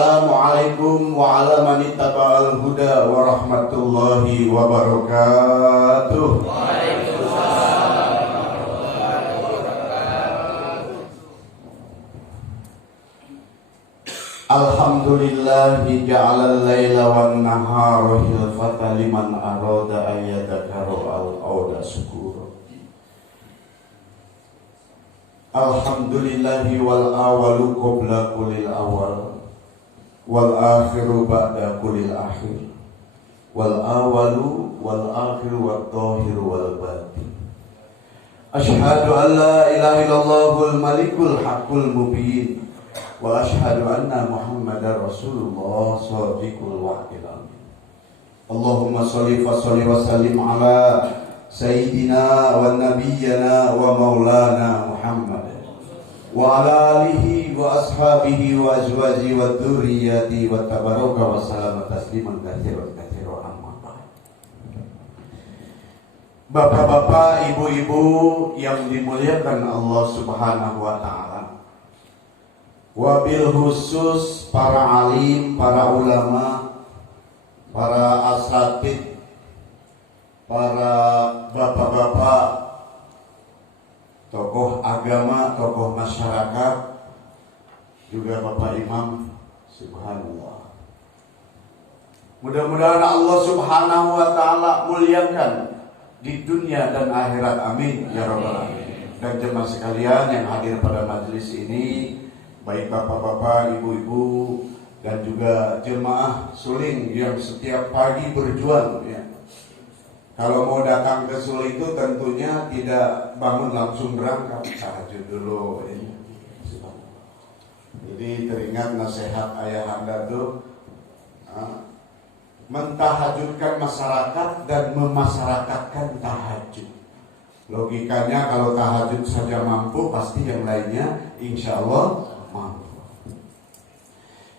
Assalamualaikum wa ala man ittaba'al huda wa rahmatullahi wa barakatuh. Alhamdulillahi ja'alal laila wan nahara hilfatan liman arada an yadhakara aw syukura. Alhamdulillahi wal awalu qabla kulil awal wal akhiru ba'da kulil akhir wal awalu wal akhiru wat dhahiru wal batin. Asyhadu an la ilaha illallahul malikul haqqul mubin wa asyhadu anna muhammadar rasulullah shadiqul wa'dil amin. Allahumma shalli wa sallim ala sayyidina wa nabiyyina wa maulana Muhammad wa ala alihi wa ashabihi wa azwaji wa dzurriyyati wa tabaraka wa salama tasliman katsiran amma ba'd. Bapak-bapak, ibu-ibu yang dimuliakan Allah Subhanahu wa taala, wabil khusus para alim, para ulama, para asatid, para bapak-bapak, tokoh agama, tokoh masyarakat, juga Bapak Imam, subhanallah. Mudah-mudahan Allah Subhanahu wa taala muliakan di dunia dan akhirat, amin ya rabbal alamin. Dan jemaah sekalian yang hadir pada majelis ini, baik bapak-bapak, ibu-ibu, dan juga jemaah suling yang setiap pagi berjuang ya. Kalau mau datang ke Suling itu tentunya tidak bangun langsung berangkat, tahajud dulu ya. Jadi teringat nasihat ayahanda tuh, mentahajudkan masyarakat dan memasyarakatkan tahajud. Logikanya kalau tahajud saja mampu, pasti yang lainnya insya Allah mampu.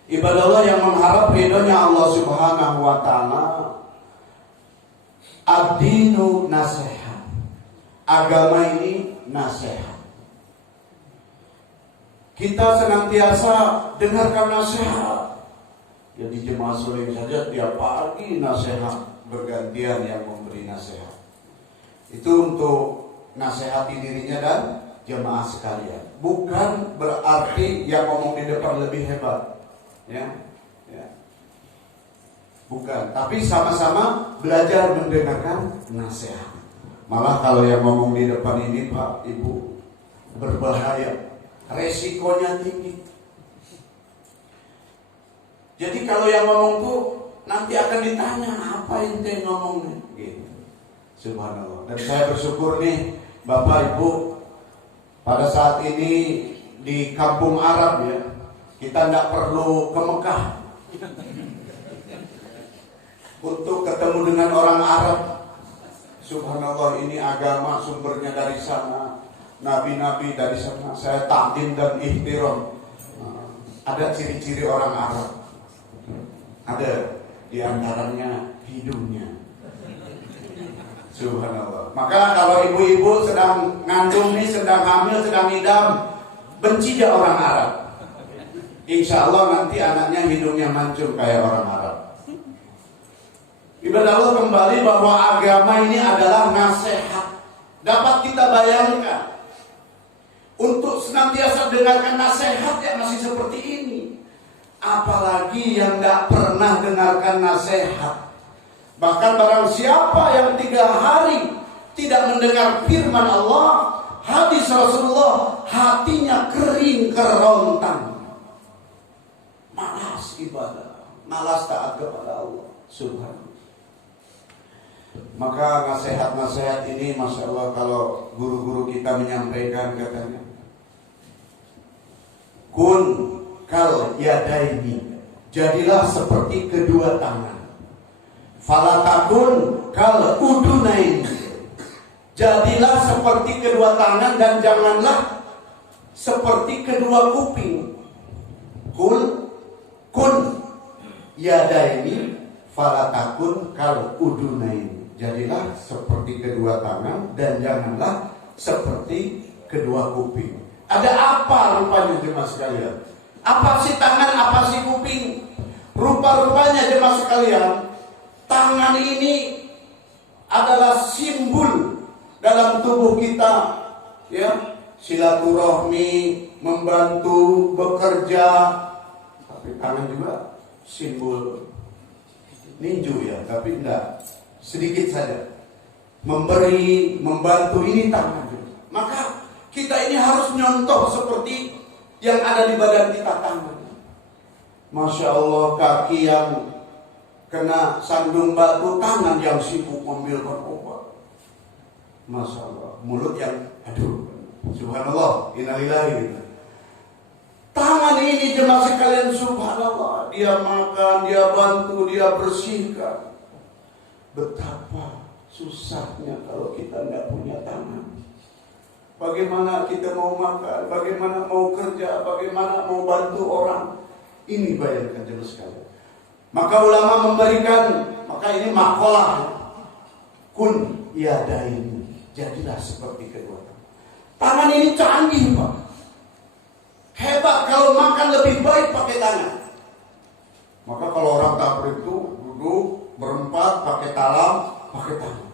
Ibadah Allah yang mengharap ridhonya Allah Subhanahu wa taala. Ad-dinu nasihat. Agama ini nasihat. Kita senantiasa dengarkan nasihat. Jadi jemaah suling saja tiap pagi nasihat, bergantian yang memberi nasihat. Itu untuk nasihati dirinya dan jemaah sekalian. Bukan berarti yang ngomong di depan lebih hebat, ya. Bukan, tapi sama-sama belajar mendengarkan nasihat. Malah kalau yang ngomong di depan ini, Pak, Ibu, berbahaya, resikonya tinggi. Jadi kalau yang ngomong tuh nanti akan ditanya, apa ente ngomongnya? Gitu. Subhanallah. Dan saya bersyukur nih, Bapak Ibu, pada saat ini di kampung Arab ya, kita tidak perlu ke Mekah untuk ketemu dengan orang Arab. Subhanallah, ini agama sumbernya dari sana, nabi-nabi dari sana. Saya takdim dan ihtiram. Ada ciri-ciri orang Arab. Ada di antaranya hidungnya. Subhanallah. Maka kalau ibu-ibu sedang ngandung nih, sedang hamil, sedang ngidam, benci dia orang Arab. Insya Allah nanti anaknya hidungnya mancung kayak orang Arab. Ibadah Allah kembali bahwa agama ini adalah nasihat. Dapat kita bayangkan, untuk senantiasa dengarkan nasihat yang masih seperti ini, apalagi yang tidak pernah dengarkan nasihat. Bahkan barang siapa yang 3 hari tidak mendengar firman Allah, hadis Rasulullah, hatinya kering kerontang, malas ibadah, malas taat kepada Allah Subhanahu. Maka nasihat-nasihat ini, Masya Allah, kalau guru-guru kita menyampaikan, katanya, kun kal yadaini, jadilah seperti kedua tangan. Falatakun kal udunaini, jadilah seperti kedua tangan dan janganlah seperti kedua kuping. Kun yadaini falatakun kal udunaini, jadilah seperti kedua tangan dan janganlah seperti kedua kuping. Ada apa rupanya jemaah sekalian? Apa sih tangan, apa sih kuping? Rupa-rupanya jemaah sekalian, tangan ini adalah simbol dalam tubuh kita, ya, silaturahmi, membantu, bekerja. Tapi tangan juga simbol ninju, ya, tapi enggak, sedikit saja. Memberi, membantu, ini tangan. Maka kita ini harus nyontoh seperti yang ada di badan kita, tangan. Masya Allah, kaki yang kena sandung batu, tangan yang sibuk memilkan obat. Masya Allah, mulut yang aduh, subhanallah, innalillahi. Tangan ini jemaah sekalian, subhanallah, dia makan, dia bantu, dia bersihkan. Betapa susahnya kalau kita nggak punya tangan. Bagaimana kita mau makan, bagaimana mau kerja, bagaimana mau bantu orang. Ini bayangkan jemaah sekalian. Maka ulama memberikan, maka ini makalah, kun yadain, jadilah seperti kedua tangan. Tangan ini canggih, Pak. Hebat, kalau makan lebih baik pakai tangan. Maka kalau orang kafir itu duduk berempat pakai talam, pakai tangan.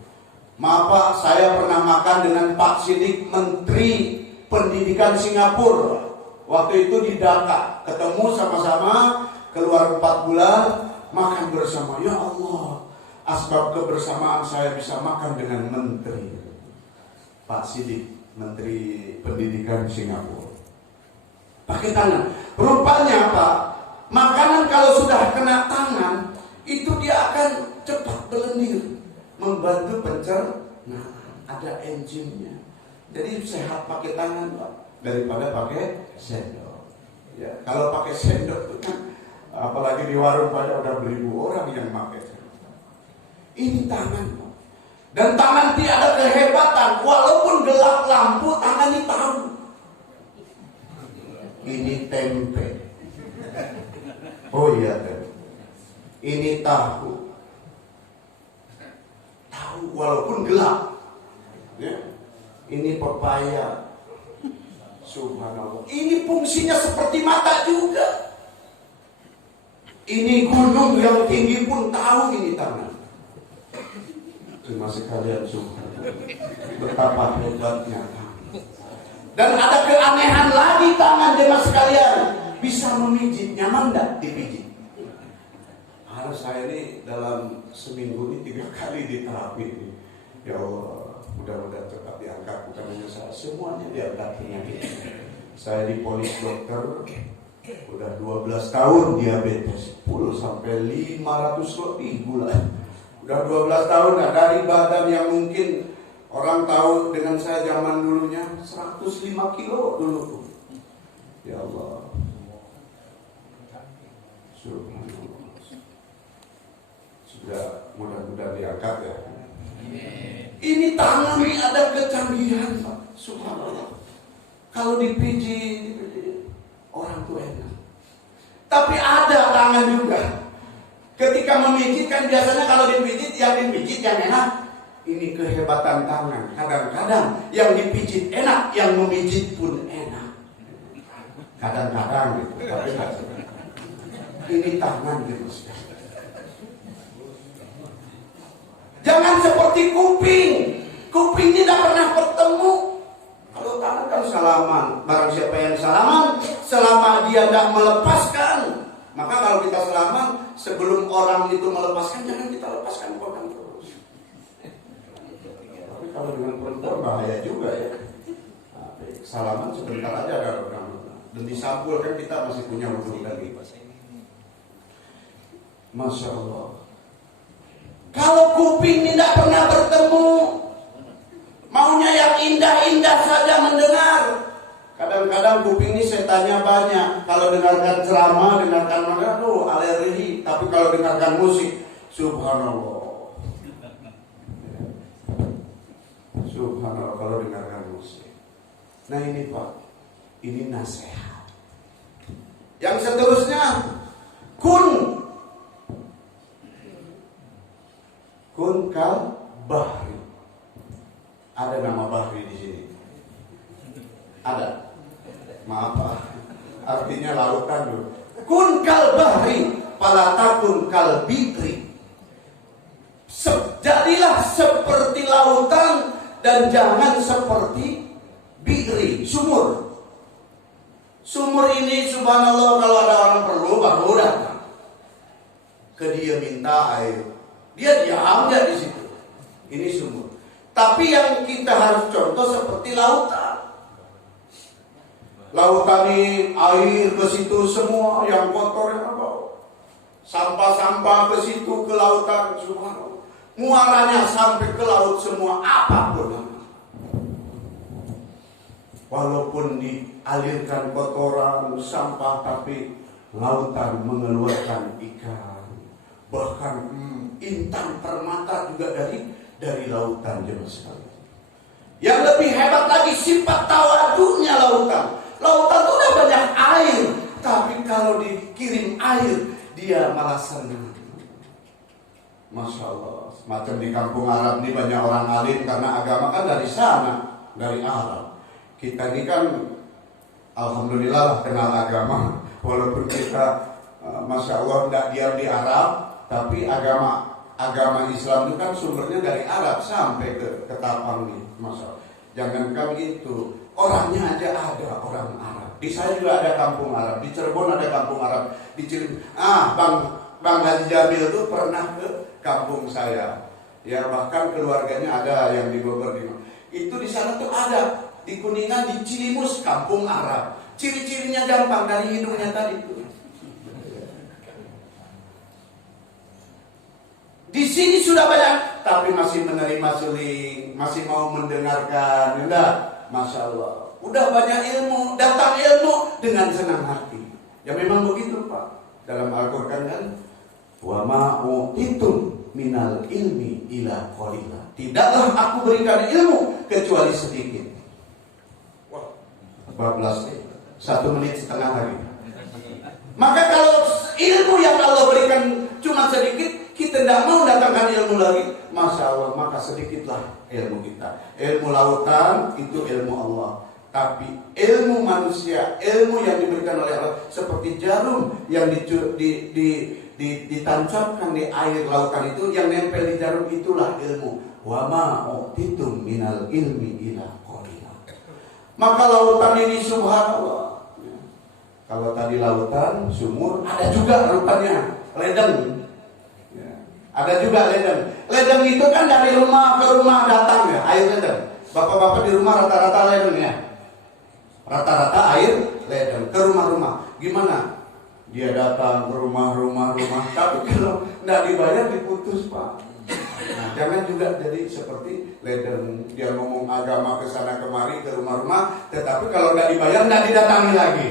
Maaf Pak, saya pernah makan dengan Pak Sidik, Menteri Pendidikan Singapura. Waktu itu di Dhaka, ketemu sama-sama, keluar 4 bulan, makan bersama. Ya Allah, asbab kebersamaan saya bisa makan dengan Menteri Pak Sidik, Menteri Pendidikan Singapura. Pakai tangan. Rupanya Pak, makanan kalau sudah kena tangan, itu dia akan cepat berlendir, membantu pencernaan, ada enzimnya. Jadi sehat pakai tangan, Pak, daripada pakai sendok. Ya, kalau pakai sendok itu kan, apalagi di warung pada udah beribu orang yang pakai sendok. Ini tangan, Pak. Dan tangan tiada kehebatan, walaupun gelap lampu, tangan ini tahu. Ini tempe. Oh iya, tempe. Ini tahu. Tahu walaupun gelap. Ya. Ini pepaya. Subhanallah. Ini fungsinya seperti mata juga. Ini gunung yang tinggi pun tahu ini tangan. Terima sekalian, subhanallah. Betapa hebatnya tangan. Dan ada keanehan lagi tangan jemaah sekalian, bisa memijit, nyaman enggak dipijit? Harus saya ini dalam seminggu ini 3 kali diterapi ini. Ya Allah, mudah-mudahan cepat diangkat, bukan hanya saya, semuanya diangkat penyakit. Saya diponis dokter, udah 12 tahun diabetes, 10 sampai 500 lebih gula. Udah 12 tahun, nah, dari badan yang mungkin orang tahu dengan saya zaman dulunya 105 kilo dulu. Ya Allah, subhanallah. Sudah mudah-mudahan diangkat ya. Ini tangan ini ada kecanggihan, Pak. Subhanallah. Kalau dipijit orang tuh enak. Tapi ada tangan juga. Ketika memijit kan biasanya kalau dipijit yang enak. Ini kehebatan tangan. Kadang-kadang yang dipijit enak, yang memijit pun enak. Kadang-kadang gitu. Tapi ini tangan gitu. Jangan seperti kuping. Kuping tidak pernah bertemu. Kalau tangan kan salaman. Barang siapa yang salaman, selama dia tidak melepaskan. Maka kalau kita salaman, sebelum orang itu melepaskan, jangan kita lepaskan pegang terus. Tapi kalau dengan perempuan bahaya juga ya. Salaman sebentar aja kalau kamu. Dan disampul kan kita masih punya hubungan lagi. Masya Allah. Kalau kuping tidak pernah bertemu, maunya yang indah-indah saja mendengar. Kadang-kadang kuping ini setannya banyak. Kalau dengarkan ceramah, dengarkan mana, alergi. Tapi kalau dengarkan musik, subhanallah. Subhanallah kalau dengarkan musik. Nah ini Pak, ini nasihat. Yang seterusnya, kun kal bahri. Ada nama bahri di sini. Ada. Maaf Pak. artinya lautan dulu. Kun kal bahri, fala takun kal bikri. Jadilah seperti lautan dan jangan seperti bikri, sumur. Sumur ini subhanallah kalau ada orang perlu baru datang ke dia minta air. Dia diam aja di situ. Ini sumur. Tapi yang kita harus contoh seperti lautan. Lautan ini air ke situ semua, yang kotor yang apa? Sampah-sampah ke situ ke lautan, subhanallah. Muaranya sampai ke laut semua, apapun. Walaupun dialirkan kotoran, sampah, tapi lautan mengeluarkan ikan. Bahkan intan permata juga dari lautan jemaah sekalian. Yang lebih hebat lagi sifat tawaduknya lautan. Lautan itu udah banyak air, tapi kalau dikirim air dia malah senang. Masya Allah. Semacam di kampung Arab ini banyak orang alim karena agama kan dari sana, dari Arab. Kita ini kan alhamdulillah lah kenal agama, walaupun kita Masya Allah tidak diam di Arab, tapi agama Islam itu kan sumbernya dari Arab sampai ke Tapang nih, Masya Allah. Jangankan itu, orangnya aja ada orang Arab. Di saya juga ada kampung Arab, di Cirebon ada kampung Arab, di Cirebon. Bang Haji Jamil itu pernah ke kampung saya, ya bahkan keluarganya ada yang di Bogor itu di sana tuh ada. Di Kuningan, di Cilimus, kampung Arab. Ciri-cirinya gampang dari hidungnya tadi. Di sini sudah banyak, tapi masih menerima seling, masih mau mendengarkan. Enggak, Masya Allah. Udah banyak ilmu, datang ilmu dengan senang hati. Ya memang begitu Pak. Dalam Al-Quran kan, wa ma'utitum minal ilmi ila qalila. Tidaklah aku berikan ilmu kecuali sedikit. 14 menit, 1 menit setengah hari. Maka kalau ilmu yang Allah berikan cuma sedikit, kita tidak mau datangkan ilmu lagi, Masya Allah, maka sedikitlah ilmu kita. Ilmu lautan itu ilmu Allah. Tapi ilmu manusia, ilmu yang diberikan oleh Allah seperti jarum yang ditancapkan di air lautan itu, yang nempel di jarum itulah ilmu. Wa ma'utitum minal ilmi ila qalila. Maka lautan ini subhanallah. Kalau tadi lautan, sumur, ada juga rupanya ledeng. Ada juga ledeng. Ledeng itu kan dari rumah ke rumah datang ya, air ledeng. Bapak-bapak di rumah rata-rata ledeng ya. Rata-rata air ledeng ke rumah-rumah. Gimana? Dia datang ke rumah-rumah, tapi kalau tidak dibayar diputus Pak. Nah, jangan juga jadi seperti ledeng. Dia ngomong agama ke sana kemari ke rumah-rumah, tetapi kalau tidak dibayar tidak didatangi lagi.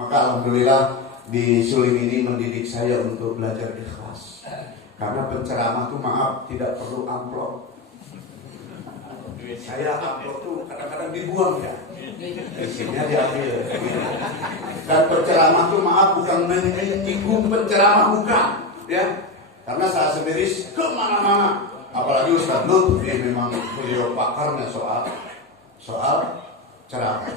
Maka alhamdulillah di Suling ini mendidik saya untuk belajar ikhlas. Karena penceramah tuh maaf tidak perlu amplop. Saya amplop tuh kadang-kadang dibuang ya. Isinya diambil. Dan penceramah tuh maaf bukan menyinggung penceramah, bukan, ya. Karena saya sendiri kemana-mana. Apalagi Ustaz Lutfi memang beliau pakarnya soal ceramah.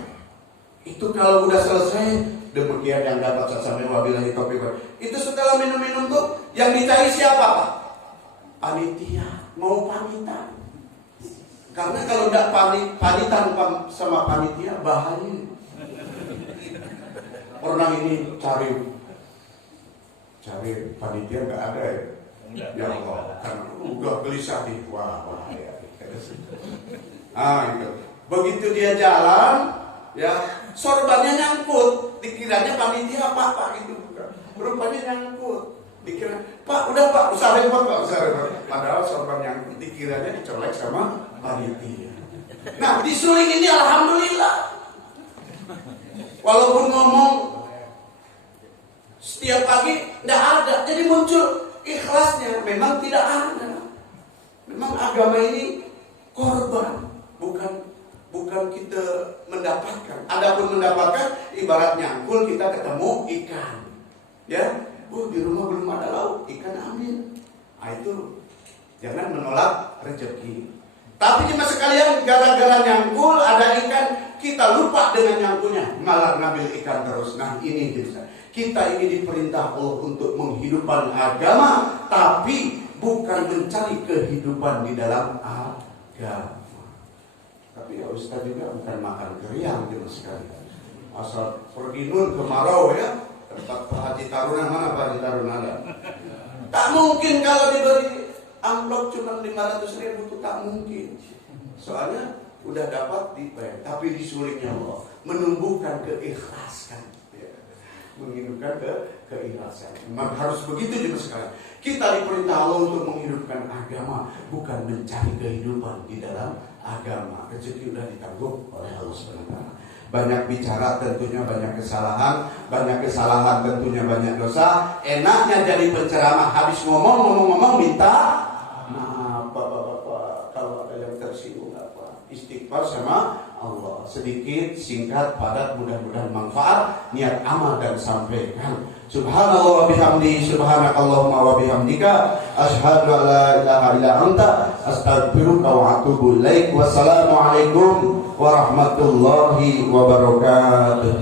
Itu kalau udah selesai, demikian yang dapat sampai wabillahi taufiq. Itu setelah minum-minum tuh yang dicari siapa Pak? Panitia, mau pamitan. Karena kalau tidak pamitan sama panitia bahaya. Orang ini cari panitia nggak ada ya. Ya Allah, kan udah gelisah nih, wah bahaya. Itu. Begitu dia jalan, ya sorbannya nyangkut, dikiranya panitia apa gitu, rupanya nyangkut, dikira Pak udah Pak usah repot. Padahal sorban nyangkut dikiranya dicolek sama panitia. Nah di Suling ini alhamdulillah, walaupun ngomong setiap pagi tidak ada, jadi muncul ikhlasnya. Memang tidak ada. Memang agama ini korban, bukan kita mendapatkan. Adapun mendapatkan, ibarat nyangkul kita ketemu ikan, ya. Di rumah belum ada lauk, ikan ambil. Nah, itu jangan menolak rezeki. Tapi cuma sekalian gara-gara nyangkul ada ikan, kita lupa dengan yang punya, malah ngambil ikan terus. Nah ini kita ini diperintah Allah untuk menghidupkan agama, tapi bukan mencari kehidupan di dalam agama. Tapi ya Ustaz juga bukan makan geriang gitu sekali. Asal pergi nun kemarau ya, tempat Pak Haji Taruna, mana Pak Haji Taruna ada? Tak mungkin kalau diberi amplop cuma 500.000 itu tak mungkin. Soalnya udah dapat dibayar, tapi disuruhnya Allah menumbuhkan keikhlasan, ya. Menghidupkan keikhlasan. Memang harus begitu juga sekarang. Kita diperintah Allah untuk menghidupkan agama, bukan mencari kehidupan di dalam agama. Rezeki udah ditanggung oleh Allah SWT. Banyak bicara tentunya banyak kesalahan tentunya banyak dosa. Enaknya jadi penceramah, habis ngomong minta maaf Bapak-bapak kalau ada yang tersinggung apa. Istighfar sama Allah, sedikit, singkat, padat, mudah-mudahan manfaat, niat amal dan sampaikan. Subhanallah wa bihamdi, subhanakallahumma wa bihamdika, asyhadu an la ilaha illa anta, astaghfiruka wa atubu ilaik. Wassalamualaikum warahmatullahi wabarakatuh.